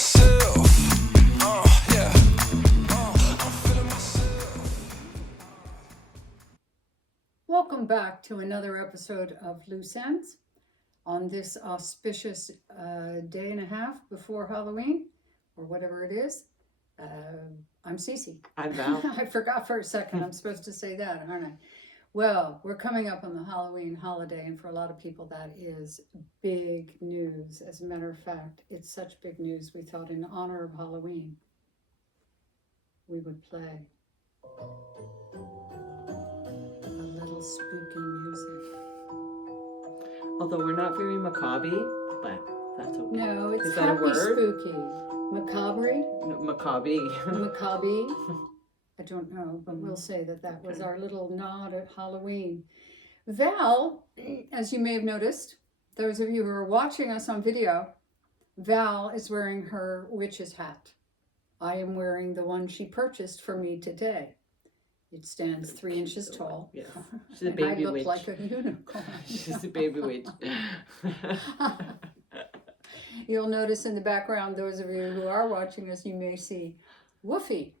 myself. Yeah. I'm feeling myself. Welcome back to another episode of Loose Ends on this auspicious day and a half before Halloween, or whatever it is. I'm Cece. I'm Val. I forgot for a second. I'm supposed to say that, aren't I? Well, we're coming up on the Halloween holiday, and for a lot of people that is big news. As a matter of fact, it's such big news, we thought in honor of Halloween, we would play a little spooky music. Although we're not very macabre, but that's okay. No, it's Is that a happy word? spooky. Macabre? Macabre. Macabre? I don't know, but we'll say that was our little nod at Halloween. Val, as you may have noticed, those of you who are watching us on video, Val is wearing her witch's hat. I am wearing the one she purchased for me today. It stands 3 inches tall. Yes. She's a And baby I look witch. like a unicorn. She's a baby witch. You'll notice in the background, those of you who are watching us, you may see Woofy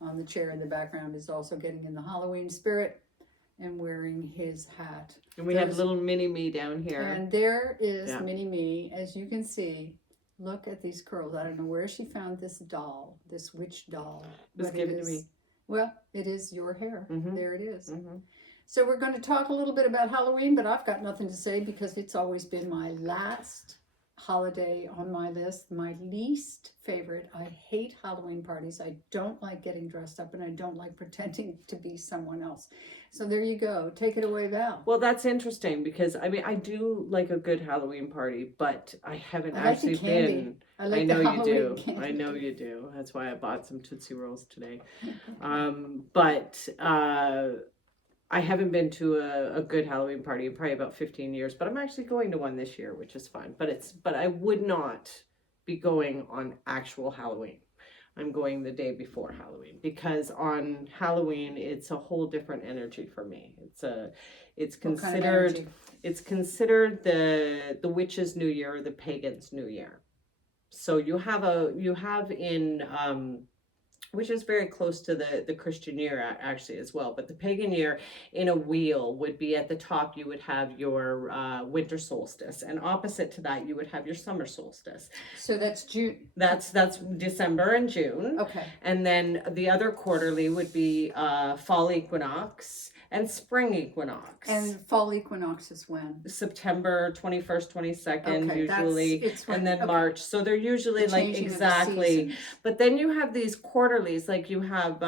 on the chair in the background is also getting in the Halloween spirit and wearing his hat. And we have little mini me down here. And there is Yeah. Mini Me, as you can see. Look at these curls. I don't know where she found this doll, this witch doll. It was but given to me. Well, it is your hair. Mhm. There it is. Mm-hmm. So we're going to talk a little bit about Halloween, but I've got nothing to say because it's always been my last holiday on my list, my least favorite. I hate Halloween parties. I don't like getting dressed up, and I don't like pretending to be someone else. So there you go. Take it away, Val. Well, that's interesting because I do like a good Halloween party, but I haven't I like the actually candy. been. I like know the you Halloween do. candy. I know you do. That's why I bought some Tootsie Rolls today. But I haven't been to a good Halloween party in probably about 15 years, but I'm actually going to one this year, which is fun. But I would not be going on actual Halloween. I'm going the day before Halloween because on Halloween it's a whole different energy for me. It's considered the witch's new year or the pagan's new year. So you have in which is very close to the Christian year actually as well. But the pagan year in a wheel would be at the top, you would have your winter solstice. And opposite to that, you would have your summer solstice. So that's June. That's December and June. Okay. And then the other quarterly would be fall equinox and spring equinox. And fall equinox is when? September 21st, 22nd, Okay, usually, it's when- and then okay. March. So they're usually The like changing of the exactly. seasons. But then you have these quarterlies, like you have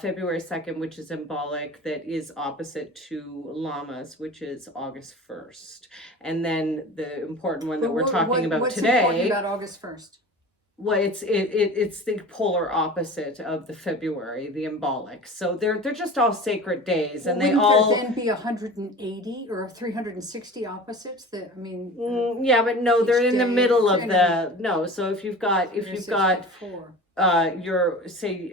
February 2nd, which is symbolic, that is opposite to Llamas, which is August 1st. And then the important one that But we're talking about what's important today. about August 1st? Well, it's the polar opposite of the February, the embolic. So they're just all sacred days, and they Wouldn't all. there then be 180 or 360 opposites? That I mean. Yeah, but no, they're each in the day, middle of you the no. So if you've got four. your say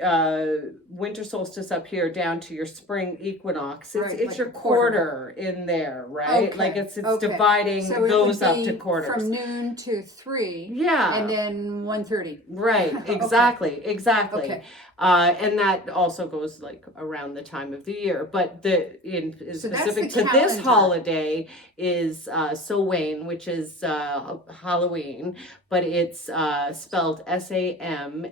winter solstice up here down to your spring equinox, it's Right, it's like your a quarter. quarter in there, right? Okay, Like it's okay. dividing So it those would up be to quarters. from noon to 3. Yeah. And then 1:30. Right, Okay. exactly. Okay. And that also goes like around the time of the year. But So that's specific the to this calendar. holiday is Samhain, which is Halloween, but it's spelled Samhain,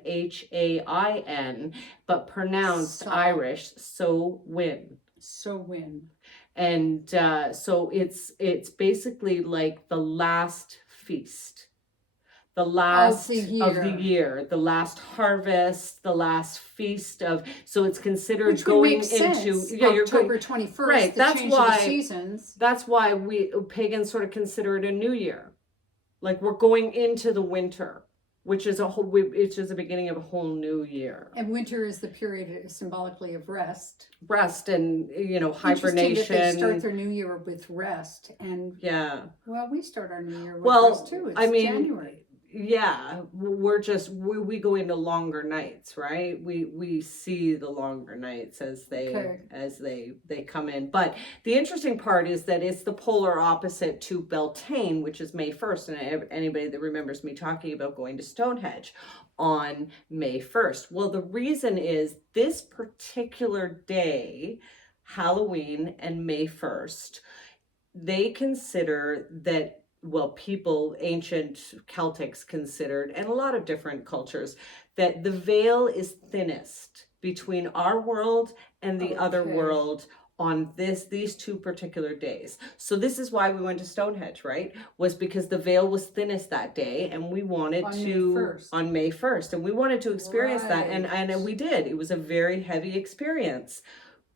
but pronounced So- Irish Samhain. So when? And so it's basically like the last feast, the last Of the of the year, the last harvest, the last feast of. So it's considered Which would going make into sense. you're going. October 21st. Right, The that's change why- of the seasons. That's why we pagans sort of consider it a new year, like we're going into the winter, which is the beginning of a whole new year. And winter is the period symbolically of rest. Rest and Interesting hibernation. that they start their new year with rest. And Yeah. well, we start our new year with Well, rest too. It's I mean, January. we go into longer nights, right? We see the longer nights as they come in. But the interesting part is that it's the polar opposite to Beltane, which is May 1st. And anybody that remembers me talking about going to Stonehenge on May 1st. Well, the reason is this particular day, Halloween and May 1st, they consider that, well, people, ancient Celtics considered, and a lot of different cultures, that the veil is thinnest between our world and the other world on these two particular days. So this is why we went to Stonehenge, right? Was because the veil was thinnest that day, and we wanted on May 1st, and we wanted to experience that, and we did. It was a very heavy experience.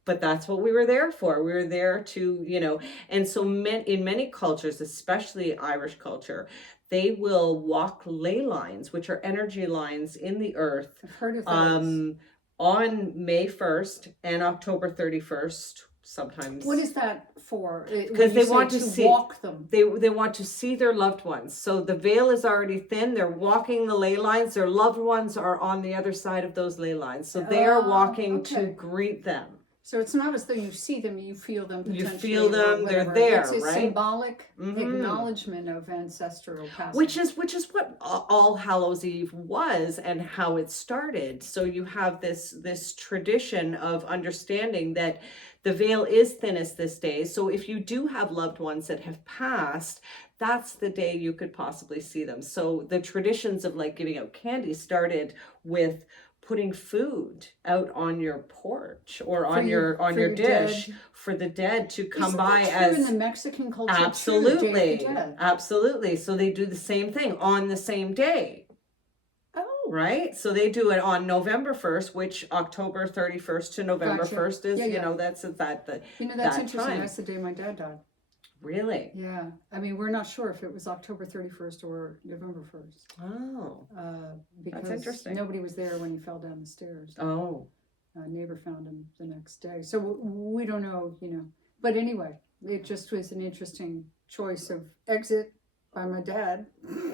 But that's what we were there for. We were there to, and so in many cultures, especially Irish culture, they will walk ley lines, which are energy lines in the earth. I've heard of those. On May 1st and October 31st, sometimes. What is that for? Because they want to walk them. They want to see their loved ones. So the veil is already thin. They're walking the ley lines. Their loved ones are on the other side of those ley lines. So they are walking to greet them. So it's not as though you see them, you feel them potentially. You feel them, they're there, it's a right? symbolic acknowledgement of ancestral passing. Which is what All Hallows Eve was and how it started. So you have this tradition of understanding that the veil is thinnest this day. So if you do have loved ones that have passed, that's the day you could possibly see them. So the traditions of like giving out candy started with putting food out on your porch or on your dish for the dead to come by. As in the Mexican culture? Absolutely. So they do the same thing on the same day. Oh, right. So they do it on November 1st, which October 31st to November 1st is. That's interesting. Time. That's the day my dad died. Really? Yeah. I mean, we're not sure if it was October 31st or November 1st. Oh. Because that's interesting. Nobody was there when he fell down the stairs. Oh. A neighbor found him the next day. So we don't know, But anyway, it just was an interesting choice of exit by my dad.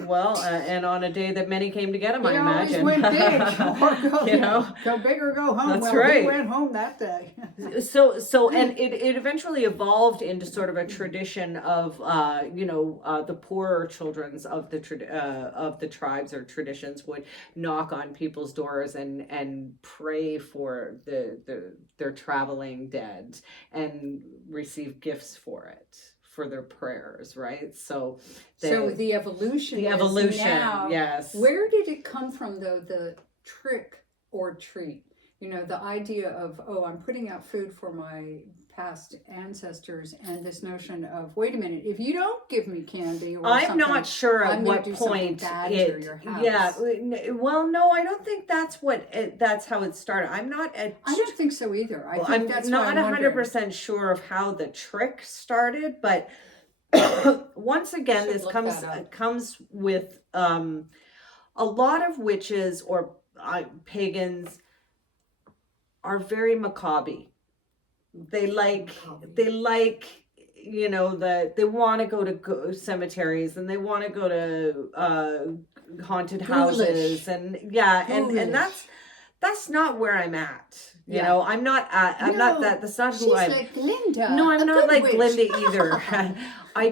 Well, and on a day that many came to get him, I imagine. He always went big. Go big or go home. That's right. He went home that day. So, and it eventually evolved into sort of a tradition of, the poorer children's of the tribes or traditions would knock on people's doors and pray for their traveling dead and receive gifts for it. For their prayers, right? So the evolution now, yes. Where did it come from, though, the trick or treat? The idea of, I'm putting out food for my past ancestors, and this notion of, wait a minute, if you don't give me candy or I'm not sure at what point well, no, I don't think that's how it started. I don't think so either. I'm not 100% sure of how the trick started, but once again, this comes with a lot of witches or pagans are very macabre. They like they want to go to cemeteries and they want to go to haunted houses and that's not where I'm at. I'm not that. That's not who I'm. She's like Linda. No, I'm not like witch. Linda either. I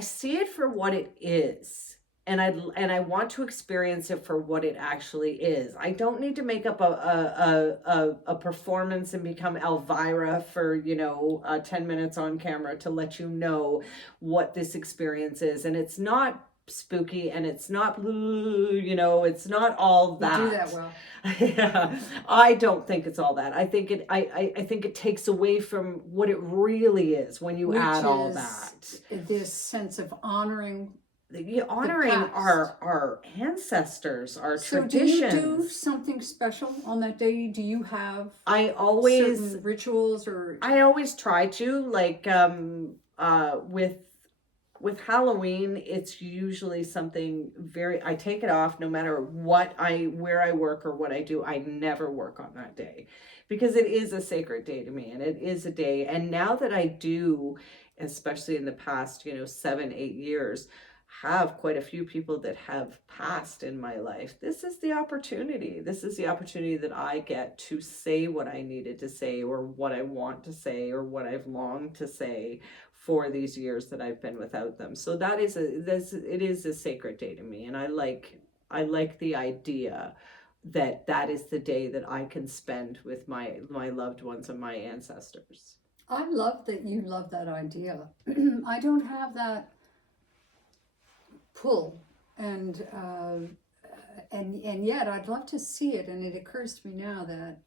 see it for what it is. And I want to experience it for what it actually is. I don't need to make up a performance and become Elvira for 10 minutes on camera to let you know what this experience is. And it's not spooky and it's not it's not all that. You do that well. Yeah, I don't think it's all that. I think it takes away from what it really is when you add all that. This sense of honoring our ancestors, our traditions. Do you do something special on that day? Do you have certain rituals or? I always try to, like with Halloween, it's usually something I take it off no matter where I work or what I do. I never work on that day because it is a sacred day to me and it is a day. And now that I do, especially in the past, 7-8 years, have quite a few people that have passed in my life. This is the opportunity. This is the opportunity that I get to say what I needed to say, or what I want to say, or what I've longed to say for these years that I've been without them. So it is a sacred day to me, and I like the idea that is the day that I can spend with my loved ones and my ancestors. I love that you love that idea. I don't have that pull, and yet I'd love to see it. And it occurs to me now that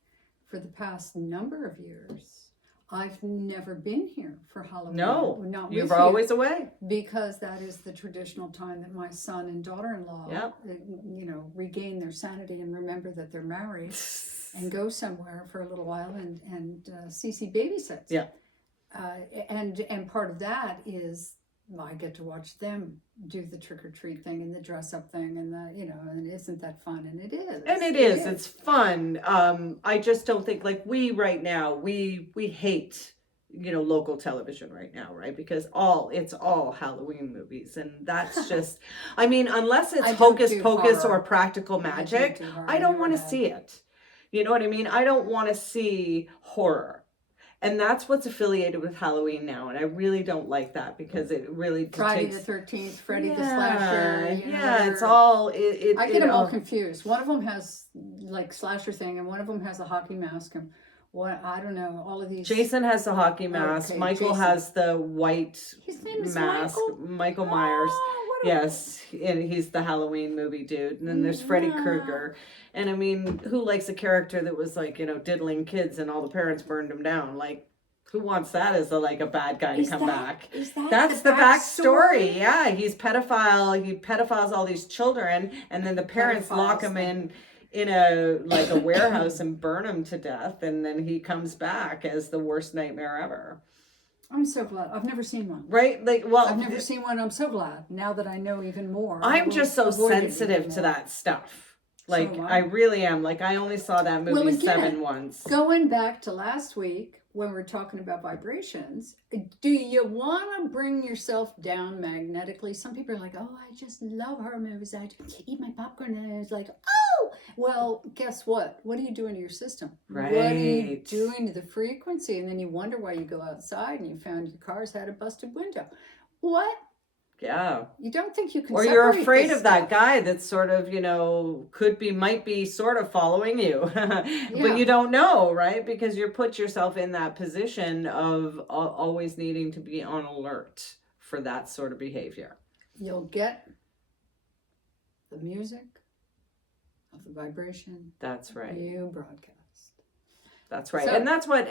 for the past number of years, I've never been here for Halloween. No, not you're with you, always away. because that is the traditional time that my son and daughter-in-law, Yep. Regain their sanity and remember that they're married and go somewhere for a little while and Cece babysits. Yeah. And part of that is I get to watch them do the trick or treat thing and the dress up thing, and and isn't that fun? And it is. And it is. It's fun. I just don't think, like, we right now, we hate, local television right now, right? Because it's all Halloween movies, and that's just, I mean, unless it's Hocus Pocus or Practical Magic, I don't want to see it. You know what I mean? I don't want to see horror. And that's what's affiliated with Halloween now, and I really don't like that, because it really Friday takes... the 13th, Freddy the Slasher. It's all... I get them all confused. One of them has like slasher thing, and one of them has a hockey mask, and I don't know, all of these... Jason has the hockey mask. Okay, Michael Jason has the white His name is mask. Michael Oh, Myers. what a- Yes, and he's the Halloween movie dude. And then there's Freddy Krueger. And I mean, who likes a character that was like, diddling kids and all the parents burned him down? Like, who wants that as a bad guy to come back? That's the backstory. Yeah, he's pedophile. He pedophiles all these children, and then the parents lock him in a warehouse and burn him to death, and then he comes back as the worst nightmare ever. I'm so glad. I've never seen one. Right? I've never seen one. I'm so glad now that I know even more. I'm just so sensitive to that stuff. I really am. I only saw that movie 7 once. Going back to last week when we're talking about vibrations, do you want to bring yourself down magnetically? Some people are like, oh, I just love horror movies. I eat my popcorn, and it's like, oh, well, guess what? What are you doing to your system? Right. What are you doing to the frequency? And then you wonder why you go outside and you found your car's had a busted window. What? Yeah. You don't think you can Or you're afraid of that guy that's sort of, might be sort of following you. But you don't know, right? Because you put yourself in that position of always needing to be on alert for that sort of behavior. You'll get the music of the vibration. That's right. You broadcast. That's right. So, and that's what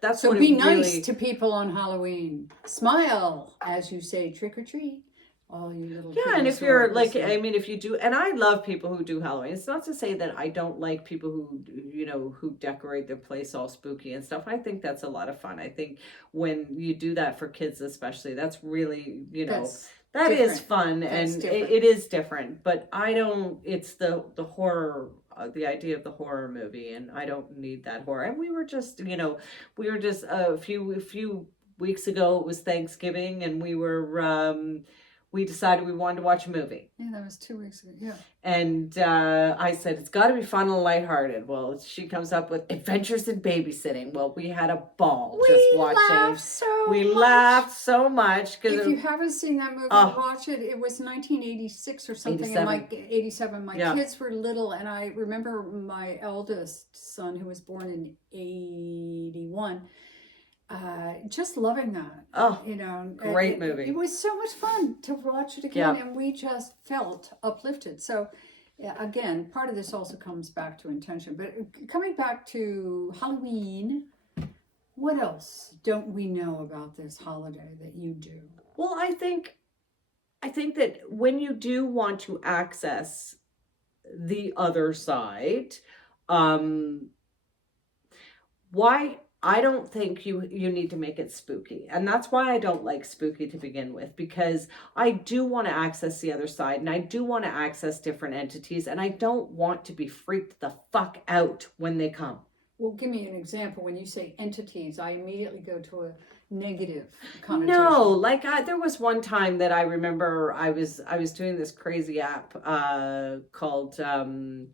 that's so what be it nice really... to people on Halloween. Smile as you say trick or treat. All you little and if you're if you do, and I love people who do Halloween. It's not to say that I don't like people who decorate their place all spooky and stuff. I think that's a lot of fun. I think when you do that for kids especially, that's really, that is fun. That's and it is different, but I don't, it's the horror, the idea of the horror movie, and I don't need that horror. And we were just a few weeks ago, it was Thanksgiving, and we decided we wanted to watch a movie. Yeah, that was 2 weeks ago. Yeah. And I said, it's got to be fun and lighthearted. Well, she comes up with Adventures in Babysitting. Well, we had a ball just watching. We laughed so much. If you haven't seen that movie, watch it. It was 1986 or something. 87. My kids were little, and I remember my eldest son, who was born in 81, just loving that. Great movie. It was so much fun to watch it again, and we just felt uplifted. So, again, part of this also comes back to intention. But coming back to Halloween, what else don't we know about this holiday that you do? Well, I think that when you do want to access the other side, I don't think you need to make it spooky. And that's why I don't like spooky to begin with, because I do want to access the other side, and I do want to access different entities, and I don't want to be freaked the fuck out when they come. Well, give me an example. When you say entities, I immediately go to a negative connotation. No, like there was one time that I remember I was doing this crazy app called oh,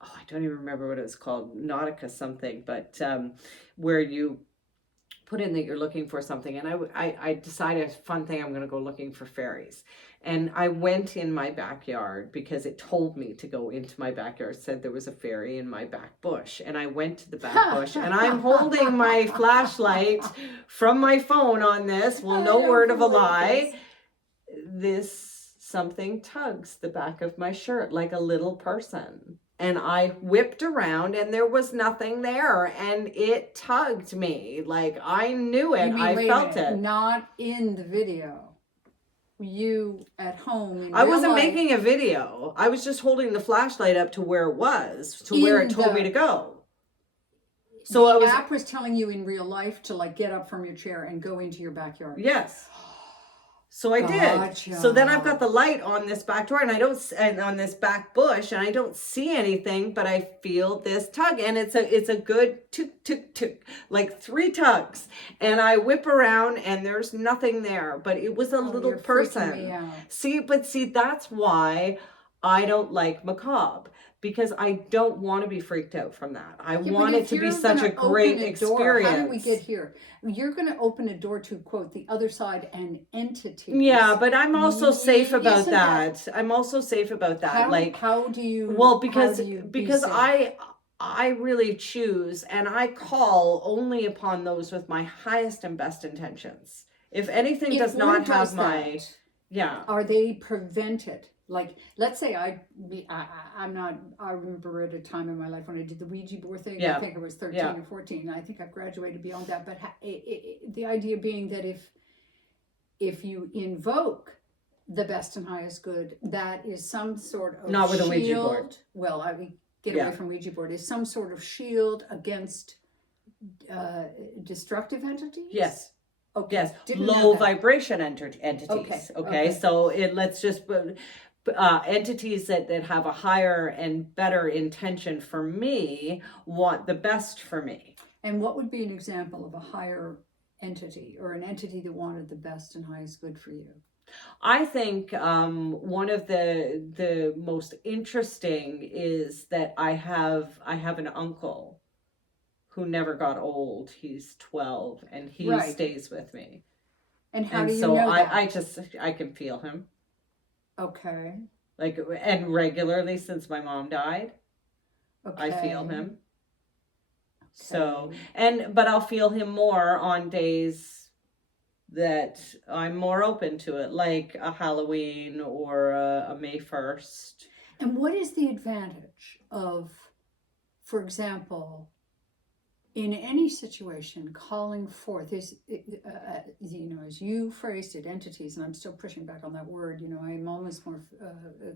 I don't even remember what it was called, Nautica something, but where you put in that you're looking for something, and I decided, fun thing, I'm going to go looking for fairies. And I went in my backyard because it told me to go into my backyard. It said there was a fairy in my back bush. And I went to the back bush, and I'm holding my flashlight from my phone on this. Well, no word of a lie. This something tugs the back of my shirt like a little person. And I whipped around, and there was nothing there, and it tugged me. Like, I knew it. I felt it. Not in the video. You at home in I real wasn't life, making a video. I was just holding the flashlight up to where it was, to where it told me to go. So the app was telling you in real life to like get up from your chair and go into your backyard. Yes. So I Gotcha. did. So then I've got the light on this back door, and on this back bush, and I don't see anything, but I feel this tug, and it's a good tuk tuk tuk, like 3 tugs, and I whip around, and there's nothing there, but it was a little You're person. freaking me out. See, that's why I don't like macabre. Because I don't want to be freaked out from that. I want it to be such a great experience. How did we get here? You're going to open a door to, quote, the other side and entities. Yeah, but I'm also safe about that. I'm also safe about that. How do you? Well, because I really choose, and I call only upon those with my highest and best intentions. If anything does not have my, yeah. Are they prevented? Like, let's say I remember at a time in my life when I did the Ouija board thing. Yeah. I think I was 13 or 14. I think I've graduated beyond that. But the idea being that if you invoke the best and highest good, that is some sort of not with shield. a Ouija board. Well, I get away from Ouija board. Is some sort of shield against destructive entities? Yes. Okay. Yes. Didn't Low know that. vibration entities. Okay. So let's just. Entities that have a higher and better intention for me want the best for me. And what would be an example of a higher entity, or an entity that wanted the best and highest good for you? I think one of the most interesting is that I have an uncle who never got old. He's 12, and he stays with me. And how do you know that? I can feel him. Okay. Like, and regularly since my mom died, Okay. I feel him. So, but I'll feel him more on days that I'm more open to it, like a Halloween or a May 1st. And what is the advantage of, for example, in any situation, calling forth as you phrased it, entities, and I'm still pushing back on that word. I'm almost more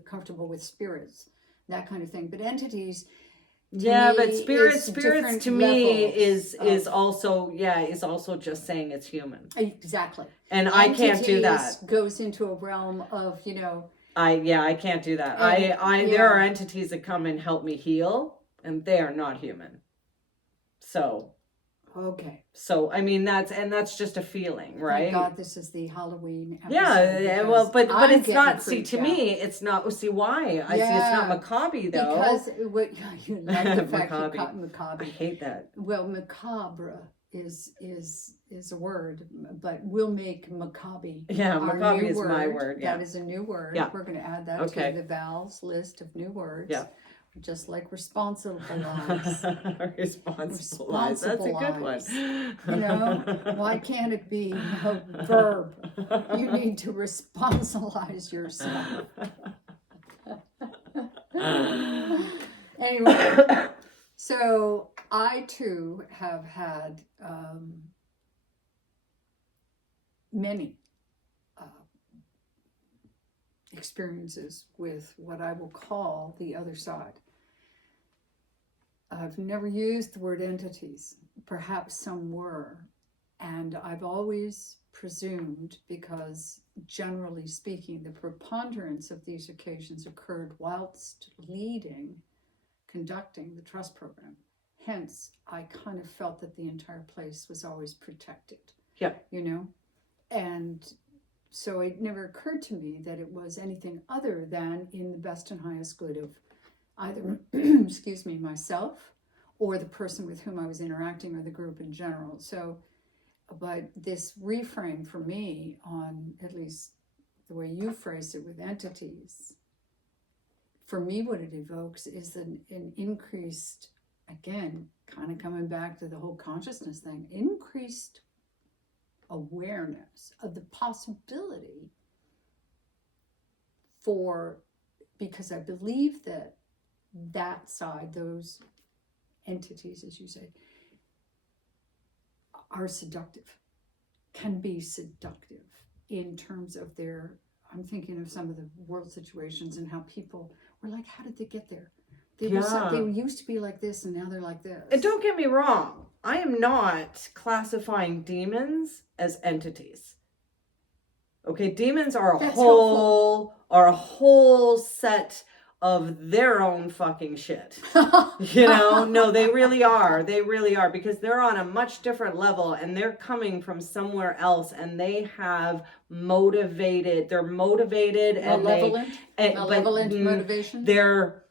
comfortable with spirits, that kind of thing. But entities, but spirits to me is also just saying it's human. Exactly. And I can't do that. Goes into a realm of I can't do that. There are entities that come and help me heal, and they are not human. So, okay. So, I mean, that's just a feeling, right? Thank God this is the Halloween episode. Yeah, well, but it's not, to me, it's not, why? See, it's not macabre, though. Because you like the fact you caught macabre. I hate that. Well, macabre is a word, but we'll make macabre. Yeah, macabre is my word. Yeah. That is a new word. Yeah. We're going to add that to the Val's list of new words. Yeah. Just like responsible lives. Responsible lives. That's a good one. Why can't it be a verb? You need to responsibilize yourself. Anyway, so I too have had many experiences with what I will call the other side. I've never used the word entities. Perhaps some were. And I've always presumed, because generally speaking, the preponderance of these occasions occurred whilst conducting the trust program. Hence, I kind of felt that the entire place was always protected. Yeah. You know? And so it never occurred to me that it was anything other than in the best and highest good of either, excuse me, myself or the person with whom I was interacting or the group in general. So, but this reframe for me on at least the way you phrased it with entities, for me, what it evokes is an increased, again, kind of coming back to the whole consciousness thing, increased awareness of the possibility for, because I believe that that side, those entities, as you say, are seductive, can be seductive in terms of their, I'm thinking of some of the world situations and how people were like, how did they get there? They used to be like this and now they're like this. And don't get me wrong, I am not classifying demons as entities. Okay, demons are a whole set of their own fucking shit. You know, no, they really are. They really are, because they're on a much different level and they're coming from somewhere else, and they have motivated, they're motivated malevolent motivation. They're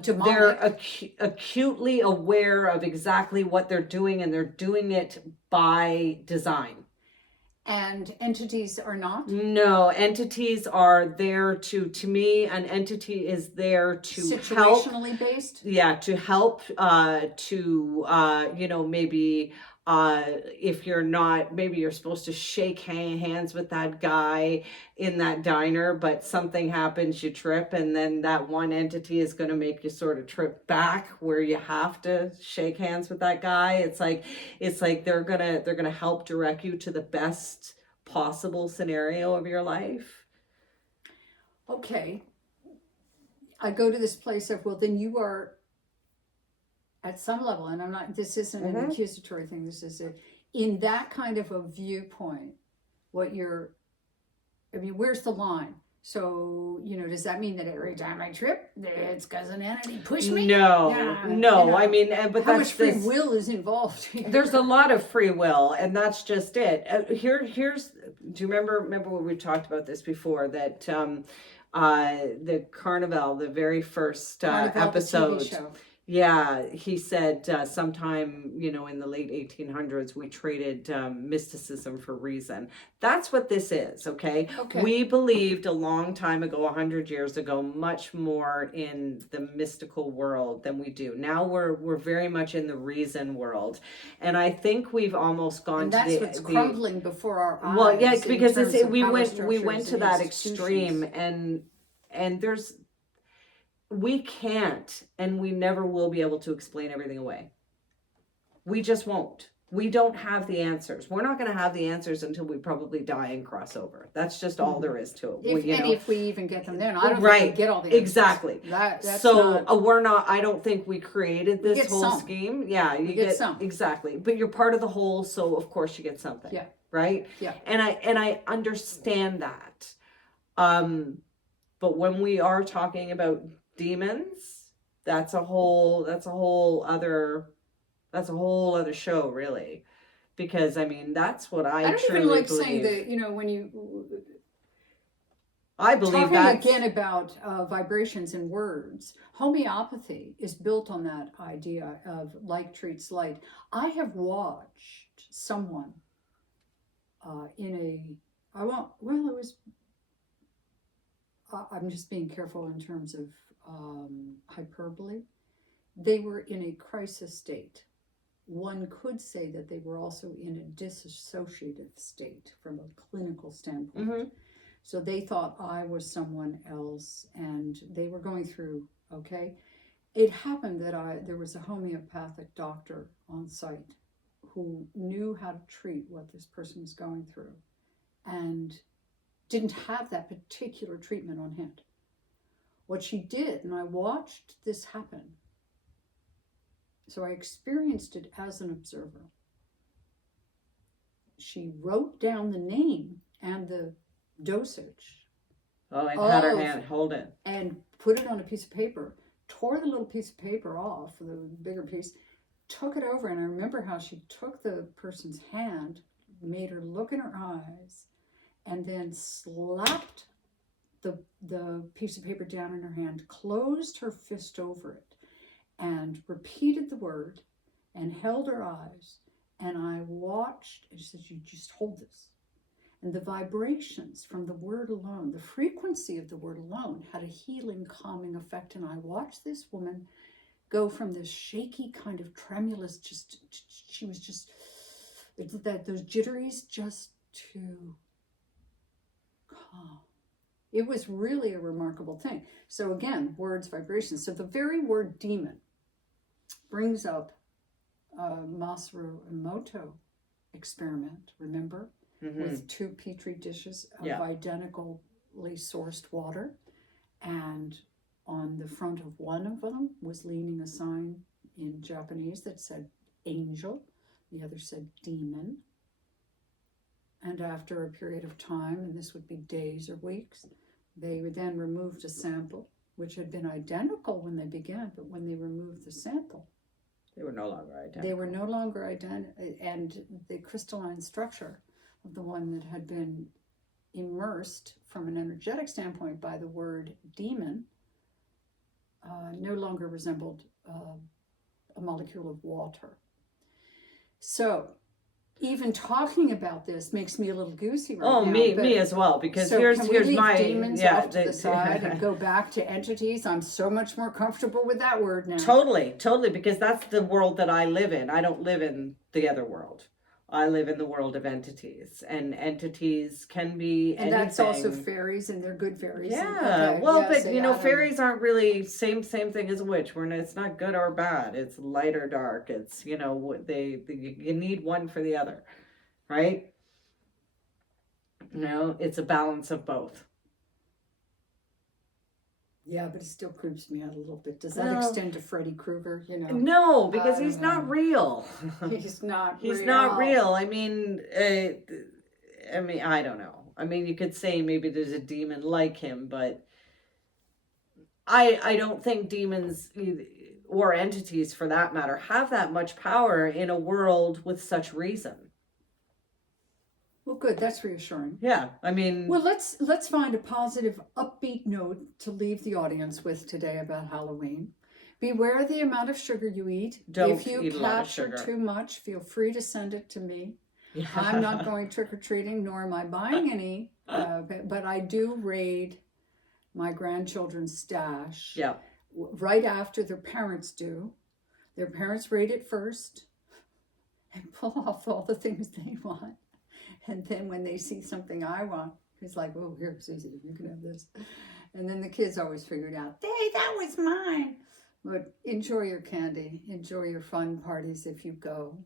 demonic. acutely aware of exactly what they're doing, and they're doing it by design. And entities are not? No, entities are there to me, an entity is there to situationally help, based? Yeah, to help, you know, maybe if you're not, maybe you're supposed to shake hands with that guy in that diner, but something happens, you trip, and then that one entity is going to make you sort of trip back where you have to shake hands with that guy. It's like they're gonna help direct you to the best possible scenario of your life. Okay, I go to this place of, well, then you are at some level, and I'm not, this isn't an accusatory thing, this is in that kind of a viewpoint, what you're, I mean, where's the line? So, you know, does that mean that every time I trip, it's because an entity pushed me? No, you know, I mean, but how much free will is involved here? There's a lot of free will, and that's just it. Here's, do you remember when we talked about this before, that the Carnival, the very first episode, the TV show. Yeah, he said sometime, you know, in the late 1800s, we traded mysticism for reason. That's what this is, okay? We believed a long time ago, 100 years ago, much more in the mystical world than we do. Now we're very much in the reason world. And I think we've almost gone to that's what's crumbling before our eyes. Well, yeah, because we went to that extreme, and there's, we can't, and we never will be able to explain everything away. We just won't. We don't have the answers. We're not going to have the answers until we probably die and cross over. That's just all there is to it. If we even get them then. I don't think we get all the answers. Exactly. That's so we're not, I don't think we created this whole scheme. Yeah, you get some. Exactly. But you're part of the whole, so of course you get something. Yeah. Right? Yeah. And I understand that. But when we are talking about demons, that's a whole other show, really, because I mean, that's what I don't truly even like believe. Saying that, you know, when you I believe that again about vibrations and words, homeopathy is built on that idea of like treats like. I have watched someone I'm just being careful in terms of hyperbole. They were in a crisis state. One could say that they were also in a dissociative state from a clinical standpoint. So they thought I was someone else, and they were going through, okay? It happened that there was a homeopathic doctor on site who knew how to treat what this person was going through and didn't have that particular treatment on hand. What she did, and I watched this happen, so I experienced it as an observer. She wrote down the name and the dosage. Oh, and had her hand hold it. And put it on a piece of paper, tore the little piece of paper off, the bigger piece, took it over, and I remember how she took the person's hand, made her look in her eyes, and then slapped the piece of paper down in her hand, closed her fist over it, and repeated the word, and held her eyes. And I watched, and she said, "You just hold this." And the vibrations from the word alone, the frequency of the word alone, had a healing, calming effect. And I watched this woman go from this shaky kind of tremulous, she was just, those jitteries, just to calm. It was really a remarkable thing. So again, words, vibrations. So the very word demon brings up Masaru Emoto experiment, remember? With 2 petri dishes of identically sourced water. And on the front of one of them was leaning a sign in Japanese that said angel. The other said demon. And after a period of time, and this would be days or weeks, they would then removed a sample, which had been identical when they began, but when they removed the sample, They were no longer identical. they were no longer identical, and the crystalline structure of the one that had been immersed from an energetic standpoint by the word demon no longer resembled a molecule of water. So even talking about this makes me a little goosey right now. Me as well, because so here's can we leave my demons off to the side and go back to entities? I'm so much more comfortable with that word now. Totally, because that's the world that I live in. I don't live in the other world. I live in the world of entities, and entities can be and anything. That's also fairies, and they're good fairies. Yeah, Okay, well, yeah, but so you know, Adam. fairies aren't really same thing as a witch. It's not good or bad. It's light or dark. It's, you know, you need one for the other, right? You know, it's a balance of both. Yeah, but it still creeps me out a little bit. Does that extend to Freddy Krueger? You know, no, because I he's don't not know. real. He's not. He's real. not real. I mean, I don't know. I mean, you could say maybe there's a demon like him, but I don't think demons or entities, for that matter, have that much power in a world with such reason. Well, good. That's reassuring. Yeah, I mean. Well, let's find a positive, upbeat note to leave the audience with today about Halloween. Beware the amount of sugar you eat. Don't if you eat a lot of capture sugar. too much, feel free to send it to me. Yeah. I'm not going trick-or-treating, nor am I buying any, but I do raid my grandchildren's stash. Yeah. Right after their parents do. Their parents raid it first and pull off all the things they want. And then when they see something I want, it's like, "Oh, here, Susie, you can have this." And then the kids always figured out, "Hey, that was mine." But enjoy your candy. Enjoy your fun parties if you go.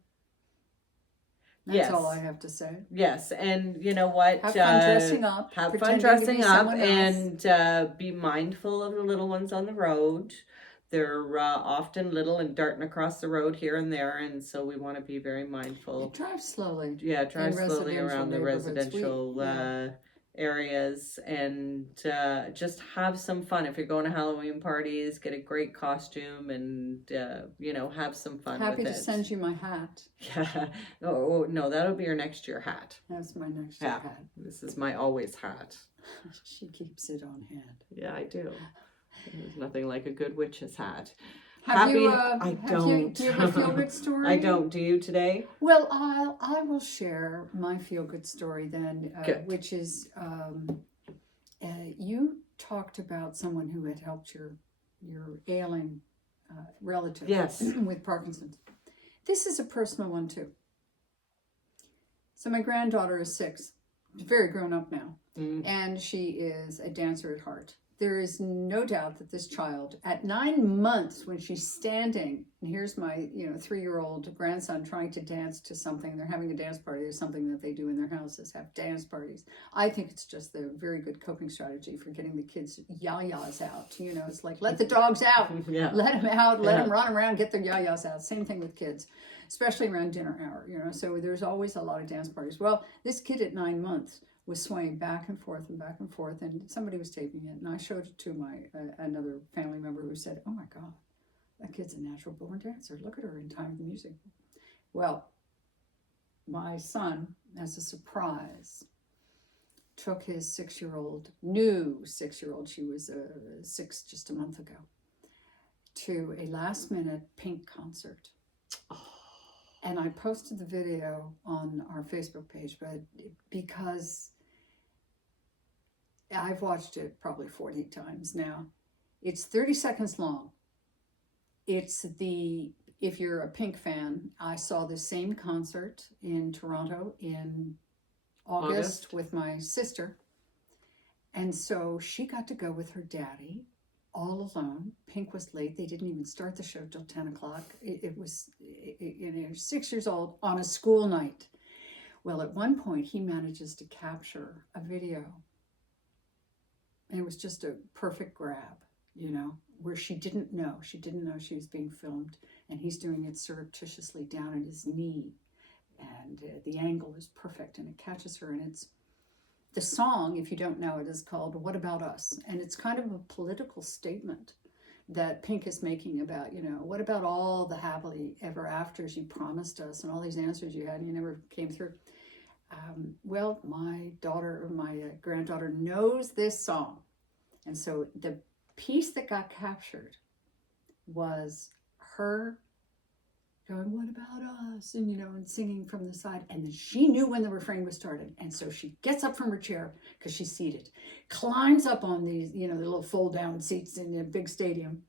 That's all I have to say. Yes, and you know what? Have fun dressing up. Have fun pretending to be dressing up, someone else. and be mindful of the little ones on the road. They're often little and darting across the road here and there, and so we want to be very mindful. Drive slowly. Yeah, drive slowly residential around the neighborhoods. residential areas, and just have some fun. If you're going to Halloween parties, get a great costume, and you know, have some fun. Happy with to it. send you my hat. Yeah. Oh no, that'll be your next year hat. That's my next year hat. This is my always hat. She keeps it on hand. Yeah, I do. There's nothing like a good witch's hat. I don't. Do you have a feel-good story? I don't. Do you today? Well, I will share my feel-good story then, which is you talked about someone who had helped your ailing relative with Parkinson's. This is a personal one too. So my granddaughter is 6, very grown up now, and she is a dancer at heart. There is no doubt that this child, at 9 months, when she's standing, and here's my 3-year-old grandson trying to dance to something. They're having a dance party. There's something that they do in their houses, have dance parties. I think it's just a very good coping strategy for getting the kids' yayas out. You know, it's like, let the dogs out. Yeah. Let them out. Let them run around, get their yayas out. Same thing with kids, especially around dinner hour. You know, so there's always a lot of dance parties. Well, this kid at 9 months was swaying back and forth, and somebody was taping it, and I showed it to my another family member who said, "Oh my God, That kid's a natural born dancer. Look at her in time with the music. Well, my son, as a surprise, took his 6-year-old, new 6-year-old, she was 6 just a month ago, to a last-minute Pink concert. And I posted the video on our Facebook page, but because I've watched it probably 40 times now, it's 30 seconds long. If you're a Pink fan, I saw the same concert in Toronto in August with my sister. And so she got to go with her daddy all alone. Pink was late. They didn't even start the show till 10 o'clock. It was 6 years old on a school night. Well, at one point, he manages to capture a video. And it was just a perfect grab, where she didn't know she was being filmed. And he's doing it surreptitiously down at his knee. And the angle is perfect, and it catches her. And it's the song, if you don't know it, is called What About Us? And it's kind of a political statement that Pink is making about, what about all the happily ever afters you promised us and all these answers you had and you never came through. Well, my granddaughter knows this song. And so the piece that got captured was her going, what about us? And, and singing from the side. And then she knew when the refrain was started. And so she gets up from her chair, because she's seated, climbs up on these, the little fold down seats in a big stadium.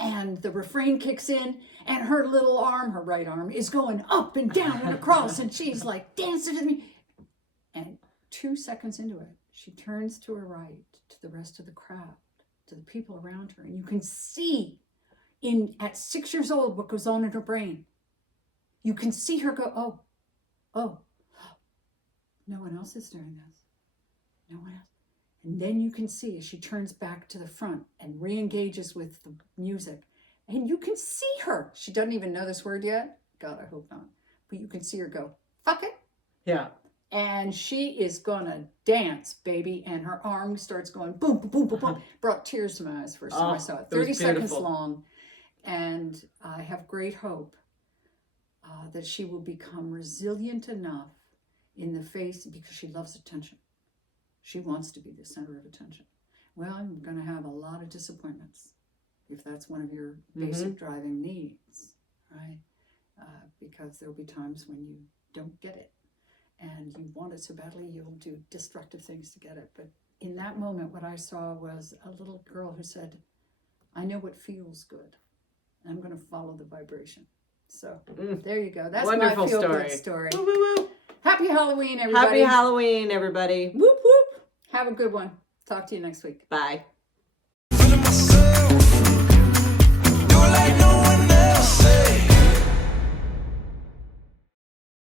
And the refrain kicks in, and her little arm, her right arm, is going up and down and across. And she's like dancing to me. And 2 seconds into it, she turns to her right, to the rest of the crowd, to the people around her. And you can see at 6 years old what goes on in her brain. You can see her go, oh, no one else is doing this. No one else. And then you can see as she turns back to the front and re-engages with the music. And you can see her. She doesn't even know this word yet. God, I hope not. But you can see her go, fuck it. Yeah. And she is gonna dance, baby. And her arm starts going boom, boom, boom, boom, boom. Brought tears to my eyes first time I saw it. 30 seconds long. And I have great hope that she will become resilient enough in the face, because she loves attention. She wants to be the center of attention. Well, I'm going to have a lot of disappointments if that's one of your basic driving needs, right? Because there'll be times when you don't get it and you want it so badly, you'll do destructive things to get it. But in that moment, what I saw was a little girl who said, I know what feels good. I'm going to follow the vibration. So there you go. That's wonderful my feel-good story. Woo, woo, woo. Happy Halloween, everybody. Happy Halloween, everybody. Whoop, whoop. Have a good one. Talk to you next week. Bye.